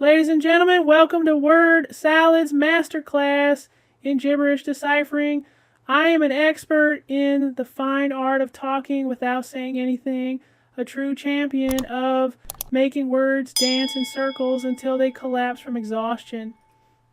Ladies and gentlemen, welcome to Word Salad's Masterclass in Gibberish Deciphering. I am an expert in the fine art of talking without saying anything, a true champion of making words dance in circles until they collapse from exhaustion.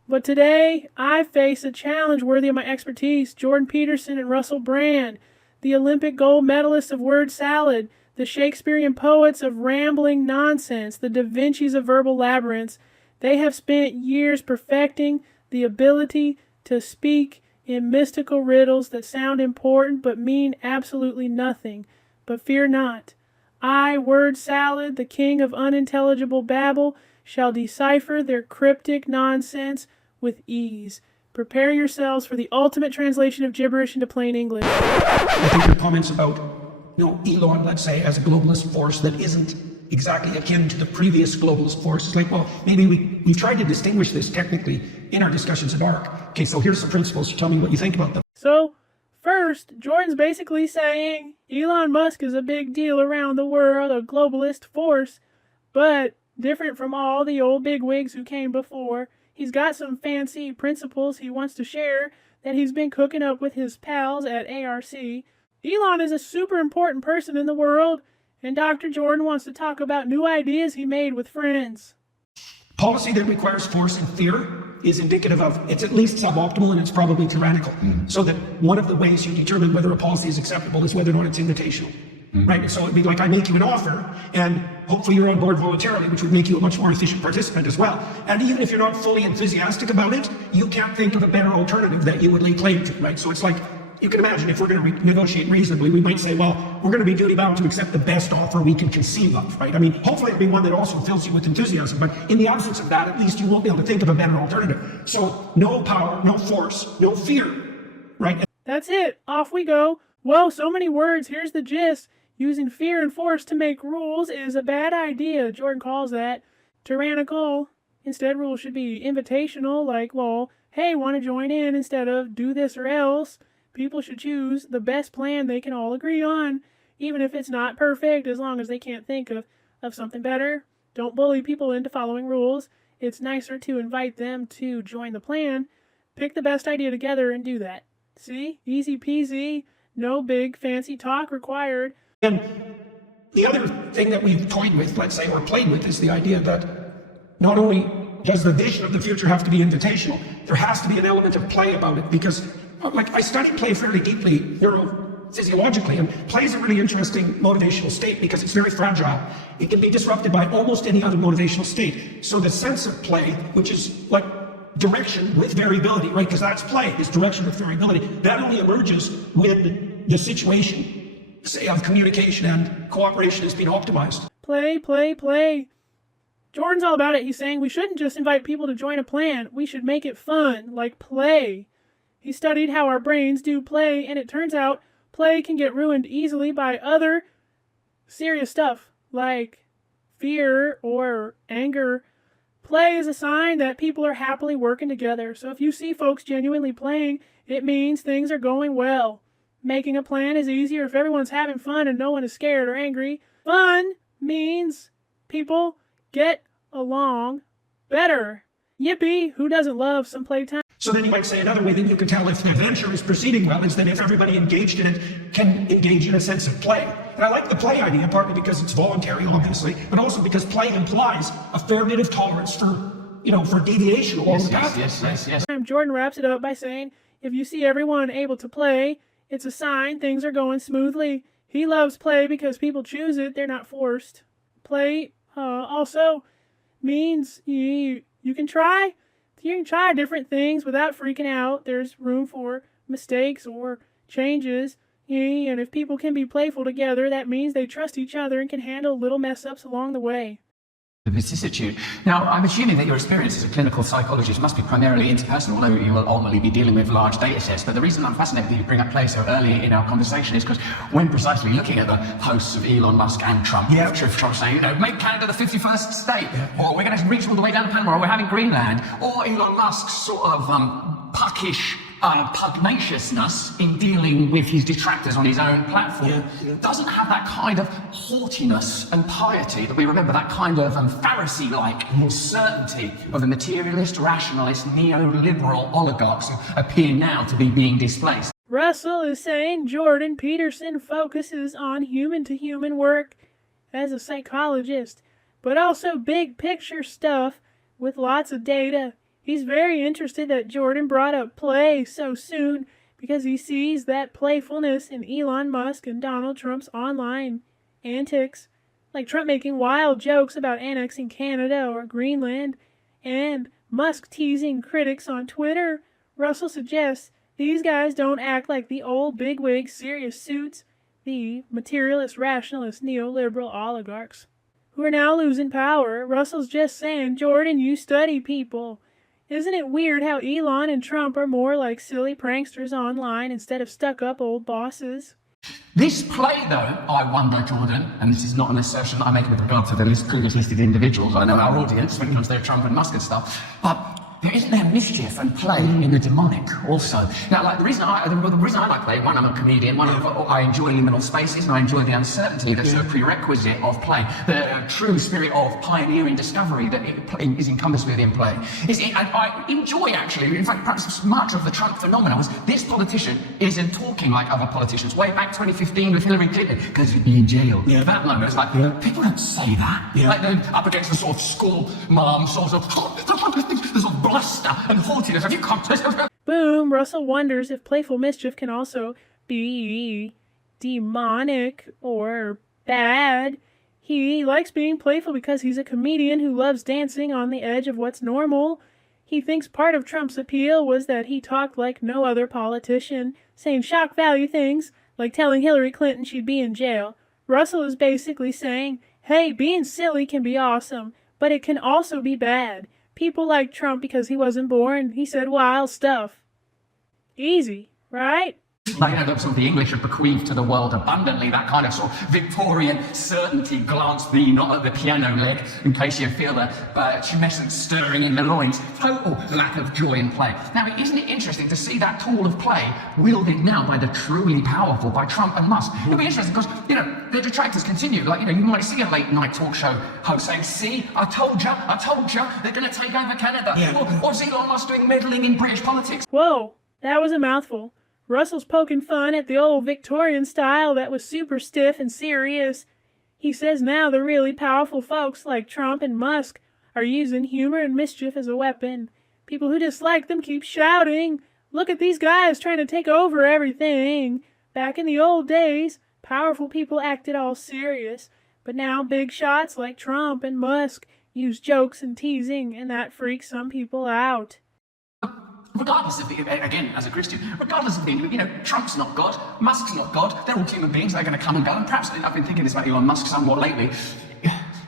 But today, I face a challenge worthy of my expertise. Jordan Peterson and Russell Brand, the Olympic gold medalists of word salad, the Shakespearean poets of rambling nonsense, the Da Vinci's of verbal labyrinths. They have spent years perfecting the ability to speak in mystical riddles that sound important but mean absolutely nothing. But fear not. I, Word Salad, the king of unintelligible babble, shall decipher their cryptic nonsense with ease. Prepare yourselves for the ultimate translation of gibberish into plain English. I think your comments about, Elon, let's say, as a globalist force that isn't exactly akin to the previous globalist force. It's like, well, maybe we've tried to distinguish this technically in our discussions at ARC. Okay, so here's some principles. Tell me what you think about them. So, first, Jordan's basically saying Elon Musk is a big deal around the world, a globalist force, but different from all the old bigwigs who came before. He's got some fancy principles he wants to share that he's been cooking up with his pals at ARC. Elon is a super important person in the world, and Dr. Jordan wants to talk about new ideas he made with friends. Policy that requires force and fear is indicative of, it's at least suboptimal and it's probably tyrannical. So that one of the ways you determine whether a policy is acceptable is whether or not it's invitational. Right? And so it'd be like, I make you an offer, and hopefully you're on board voluntarily, which would make you a much more efficient participant as well. And even if you're not fully enthusiastic about it, you can't think of a better alternative that you would lay claim to, right? So it's like, you can imagine if we're going to negotiate reasonably, we might say, well, we're going to be duty-bound to accept the best offer we can conceive of, right? I mean, hopefully it'll be one that also fills you with enthusiasm, but in the absence of that, at least you won't be able to think of a better alternative. So no power, no force, no fear, right? That's it. Off we go. Whoa, so many words. Here's the gist. Using fear and force to make rules is a bad idea. Jordan calls that tyrannical. Instead, rules should be invitational, like, well, hey, want to join in instead of do this or else. People should choose the best plan they can all agree on, even if it's not perfect, as long as they can't think of something better. Don't bully people into following rules. It's nicer to invite them to join the plan. Pick the best idea together and do that. See? Easy peasy. No big fancy talk required. And the other thing that we've toyed with, let's say, or played with, is the idea that not only does the vision of the future have to be invitational, there has to be an element of play about it, because I study play fairly deeply neurophysiologically, and play is a really interesting motivational state because it's very fragile. It can be disrupted by almost any other motivational state. So the sense of play, which is like direction with variability, right? Because that's play, is direction with variability. That only emerges when the situation, say, of communication and cooperation has been optimized. Play, play, play. Jordan's all about it. He's saying we shouldn't just invite people to join a plan. We should make it fun, like play. He studied how our brains do play, and it turns out play can get ruined easily by other serious stuff, like fear or anger. Play is a sign that people are happily working together. So if you see folks genuinely playing, it means things are going well. Making a plan is easier if everyone's having fun and no one is scared or angry. Fun means people get along better. Yippee! Who doesn't love some playtime? So then you might say another way that you can tell if the adventure is proceeding well is that if everybody engaged in it can engage in a sense of play. And I like the play idea, partly because it's voluntary, obviously, but also because play implies a fair bit of tolerance for deviation along the path. Yes. Jordan wraps it up by saying, if you see everyone able to play, it's a sign things are going smoothly. He loves play because people choose it, they're not forced. Play also means you can try. You can try different things without freaking out. There's room for mistakes or changes. And if people can be playful together, that means they trust each other and can handle little mess-ups along the way. The vicissitude. Now, I'm assuming that your experience as a clinical psychologist must be primarily interpersonal, although you will ultimately be dealing with large data sets. But the reason I'm fascinated that you bring up play so early in our conversation is because when precisely looking at the posts of Elon Musk and Trump, Trump saying, make Canada the 51st state, or we're going to reach all the way down to Panama, or we're having Greenland, or Elon Musk's sort of puckish pugnaciousness in dealing with his detractors on his own platform doesn't have that kind of haughtiness and piety that we remember, that kind of Pharisee-like certainty of the materialist, rationalist, neoliberal oligarchs who appear now to be being displaced. Russell is saying Jordan Peterson focuses on human-to-human work as a psychologist, but also big picture stuff with lots of data. He's very interested that Jordan brought up play so soon because he sees that playfulness in Elon Musk and Donald Trump's online antics, like Trump making wild jokes about annexing Canada or Greenland, and Musk teasing critics on Twitter. Russell suggests these guys don't act like the old bigwig serious suits, the materialist, rationalist, neoliberal oligarchs who are now losing power. Russell's just saying, Jordan, you study people. Isn't it weird how Elon and Trump are more like silly pranksters online instead of stuck-up old bosses? This play, though, I wonder, Jordan, and this is not an assertion that I make with regard to the previous listed individuals. I know our audience when it comes to Trump and Musk and stuff, but isn't there mischief and play in the demonic also? Now, like the reason I like play, one, I'm a comedian, one, I enjoy liminal spaces, and I enjoy the uncertainty that's a prerequisite of play. The true spirit of pioneering discovery that is encompassed within play. And I enjoy, actually, in fact, perhaps much of the Trump phenomenon is this politician isn't talking like other politicians. Way back 2015 with Hillary Clinton, because he'd be in jail. Yeah. That moment, it's like, people don't say that. Yeah. Like they're up against the sort of school mom, sort of, the sort of bluster and haughtiness. Have you come to Boom, Russell wonders if playful mischief can also be demonic or bad. He likes being playful because he's a comedian who loves dancing on the edge of what's normal. He thinks part of Trump's appeal was that he talked like no other politician, saying shock value things, like telling Hillary Clinton she'd be in jail. Russell is basically saying, hey, being silly can be awesome, but it can also be bad. People like Trump because he wasn't born. He said wild stuff. Easy, right? Like, sort of the English have bequeathed to the world abundantly that kind of sort of Victorian certainty glance thee not at the piano leg in case you feel the tumescent stirring in the loins. Total lack of joy in play. Now, isn't it interesting to see that tool of play wielded now by the truly powerful, by Trump and Musk? It'll be interesting because, the detractors continue. Like, you might see a late night talk show host saying, see, I told you, they're going to take over Canada. Yeah. What's Elon Musk doing meddling in British politics? Whoa, that was a mouthful. Russell's poking fun at the old Victorian style that was super stiff and serious. He says now the really powerful folks like Trump and Musk are using humor and mischief as a weapon. People who dislike them keep shouting, look at these guys trying to take over everything. Back in the old days, powerful people acted all serious, but now big shots like Trump and Musk use jokes and teasing, and that freaks some people out. Regardless of again, as a Christian, regardless of Trump's not God, Musk's not God, they're all human beings, they're going to come and go, and perhaps, I've been thinking this about Elon Musk somewhat lately,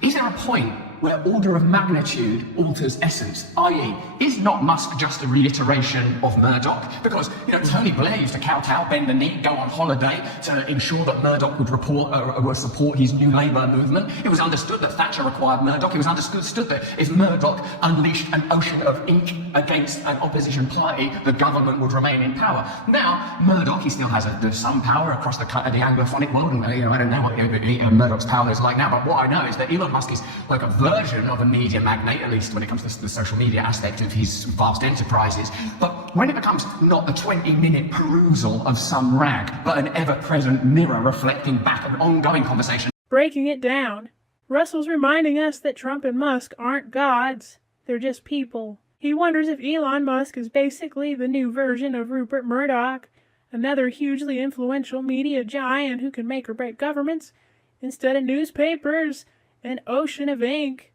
is there a point where order of magnitude alters essence? I.e., is not Musk just a reiteration of Murdoch? Because, Tony Blair used to kowtow, bend the knee, go on holiday to ensure that Murdoch would support his new Labour movement. It was understood that Thatcher required Murdoch. It was understood that if Murdoch unleashed an ocean of ink against an opposition party, the government would remain in power. Now, Murdoch, he still has some power across the Anglophonic world, and I don't know what Murdoch's power is like now, but what I know is that Elon Musk is like a version of a media magnate, at least when it comes to the social media aspect of his vast enterprises. But when it becomes not a 20-minute perusal of some rag, but an ever-present mirror reflecting back an ongoing conversation. Breaking it down, Russell's reminding us that Trump and Musk aren't gods, they're just people. He wonders if Elon Musk is basically the new version of Rupert Murdoch, another hugely influential media giant who can make or break governments. Instead of newspapers, an ocean of ink.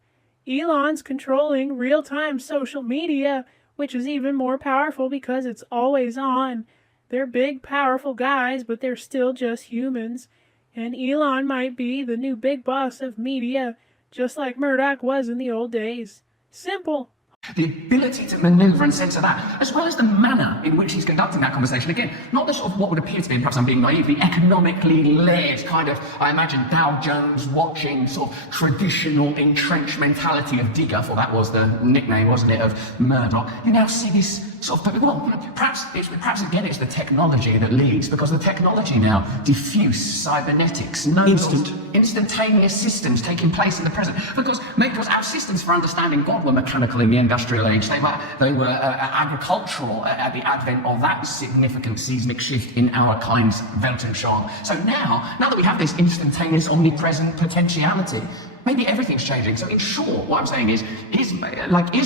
Elon's controlling real-time social media, which is even more powerful because it's always on. They're big, powerful guys, but they're still just humans. And Elon might be the new big boss of media, just like Murdoch was in the old days. Simple. The ability to maneuver and censor that, as well as the manner in which he's conducting that conversation. Again, not the sort of what would appear to be, perhaps I'm being naive, the economically led kind of, I imagine, Dow Jones watching sort of traditional entrenched mentality of Digger, for that was the nickname, wasn't it, of Murdoch. You now see this sort of, well, perhaps again it's the technology that leads, because the technology now, diffuse cybernetics, instantaneous systems taking place in the present. Because our systems for understanding God were mechanical in the industrial age. They were agricultural at the advent of that significant seismic shift in our kind's Weltanschauung. So now that we have this instantaneous, omnipresent potentiality, maybe everything's changing. So in short, what I'm saying is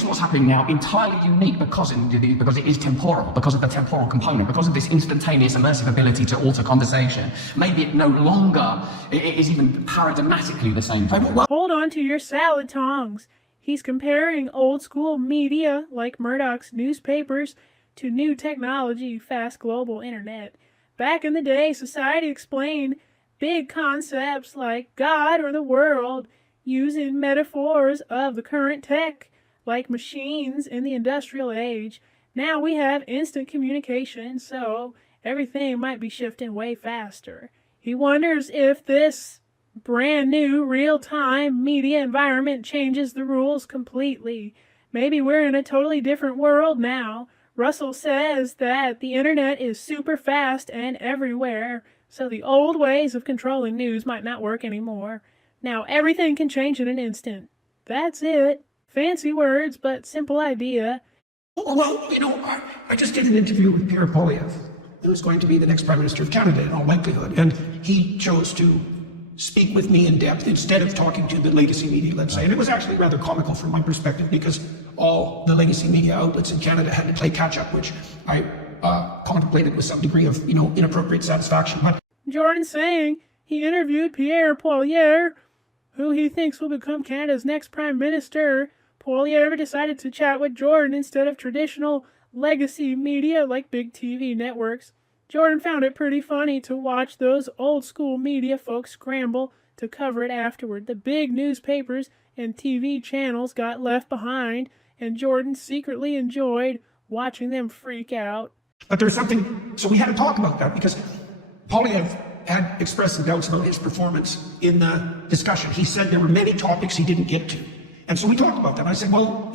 what's happening now entirely unique because it is temporal, because of the temporal component, because of this instantaneous immersive ability to alter conversation. Maybe it no longer is even paradigmatically the same thing. Hold on to your salad tongs. He's comparing old school media like Murdoch's newspapers to new technology, fast global internet. Back in the day, society explained big concepts like God or the world using metaphors of the current tech, like machines in the industrial age. Now we have instant communication, so everything might be shifting way faster. He wonders if this brand new real-time media environment changes the rules completely. Maybe we're in a totally different world now. Russell says that the internet is super fast and everywhere, so the old ways of controlling news might not work anymore. Now everything can change in an instant. That's it. Fancy words, but simple idea. Well, I just did an interview with Pierre Poilievre, who's going to be the next Prime Minister of Canada in all likelihood, and he chose to speak with me in depth instead of talking to the legacy media, let's say. And it was actually rather comical from my perspective, because all the legacy media outlets in Canada had to play catch-up, which I contemplated with some degree of, inappropriate satisfaction. But Jordan's saying he interviewed Pierre Poilievre, who he thinks will become Canada's next Prime Minister. Poilievre decided to chat with Jordan instead of traditional legacy media like big TV networks. Jordan found it pretty funny to watch those old school media folks scramble to cover it afterward. The big newspapers and TV channels got left behind, and Jordan secretly enjoyed watching them freak out. But there's something, so we had to talk about that, because Poilievre had expressed some doubts about his performance in the discussion. He said there were many topics he didn't get to. And so we talked about that. I said, well,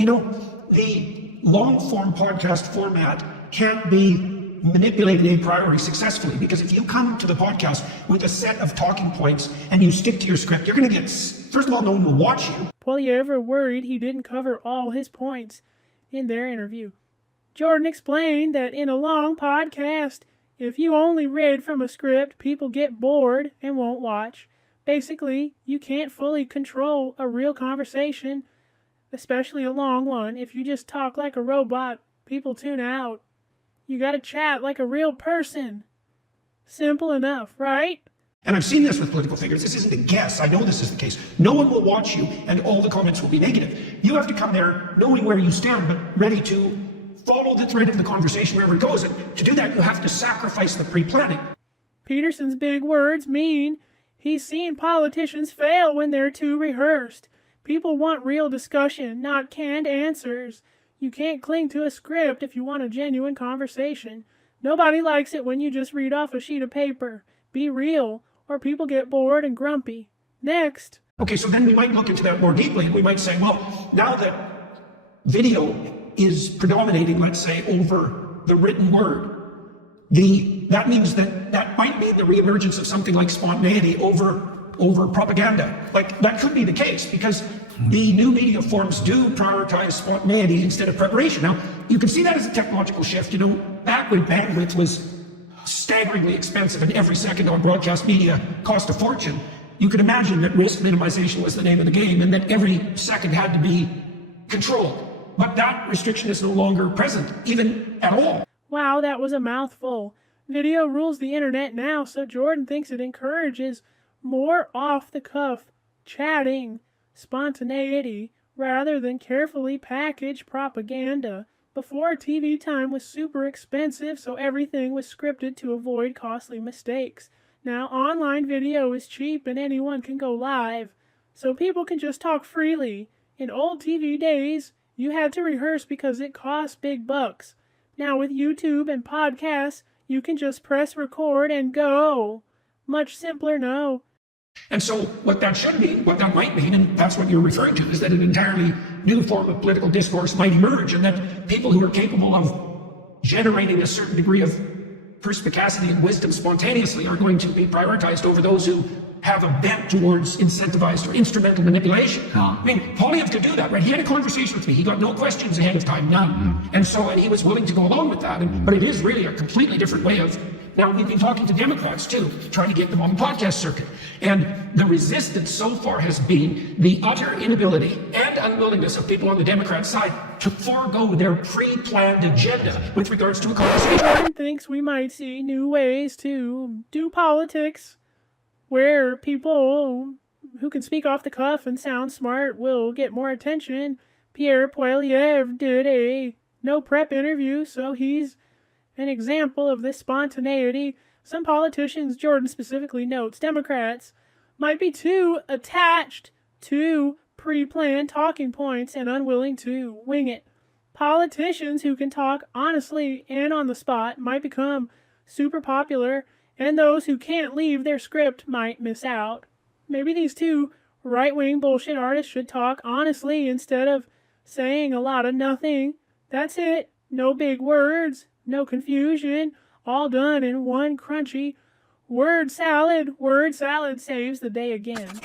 the long-form podcast format can't be manipulated a priori successfully, because if you come to the podcast with a set of talking points and you stick to your script, you're going to get, first of all, no one will watch you. Poilievre worried he didn't cover all his points in their interview. Jordan explained that in a long podcast, if you only read from a script, people get bored and won't watch. Basically, you can't fully control a real conversation, especially a long one. If you just talk like a robot, people tune out. You gotta chat like a real person. Simple enough, right? And I've seen this with political figures. This isn't a guess. I know this is the case. No one will watch you, and all the comments will be negative. You have to come there knowing where you stand, but ready to follow the thread of the conversation wherever it goes. And to do that, you have to sacrifice the pre-planning. Peterson's big words mean he's seen politicians fail when they're too rehearsed. People want real discussion, not canned answers. You can't cling to a script if you want a genuine conversation. Nobody likes it when you just read off a sheet of paper. Be real, or people get bored and grumpy. Next. Okay, so then we might look into that more deeply, and we might say, well, now that video is predominating, let's say, over the written word, that means that might mean the reemergence of something like spontaneity over propaganda. Like, that could be the case, because the new media forms do prioritize spontaneity instead of preparation. Now, you can see that as a technological shift. Back when bandwidth was staggeringly expensive and every second on broadcast media cost a fortune, you could imagine that risk minimization was the name of the game, and that every second had to be controlled. But that restriction is no longer present, even at all. Wow, that was a mouthful. Video rules the internet now, so Jordan thinks it encourages more off-the-cuff chatting, spontaneity, rather than carefully packaged propaganda. Before, TV time was super expensive, so everything was scripted to avoid costly mistakes. Now, online video is cheap and anyone can go live, so people can just talk freely. In old TV days, you had to rehearse because it cost big bucks. Now with YouTube and podcasts, you can just press record and go. Much simpler, no? And so what that should mean, what that might mean, and that's what you're referring to, is that an entirely new form of political discourse might emerge, and that people who are capable of generating a certain degree of perspicacity and wisdom spontaneously are going to be prioritized over those who have a bent towards incentivized or instrumental manipulation. I mean, Polyev could do that, right? He had a conversation with me. He got no questions ahead of time, none. And he was willing to go along with that. But it is really a completely different way of. Now, we've been talking to Democrats, too, trying to get them on the podcast circuit. And the resistance so far has been the utter inability and unwillingness of people on the Democrat side to forego their pre-planned agenda with regards to a conversation. Jordan thinks we might see new ways to do politics where people who can speak off the cuff and sound smart will get more attention. Pierre Poilievre did a no-prep interview, so he's an example of this spontaneity. Some politicians, Jordan specifically notes, Democrats, might be too attached to pre-planned talking points and unwilling to wing it. Politicians who can talk honestly and on the spot might become super popular, and those who can't leave their script might miss out. Maybe these two right-wing bullshit artists should talk honestly instead of saying a lot of nothing. That's it. No big words, no confusion, all done in one crunchy word salad. Word salad saves the day again.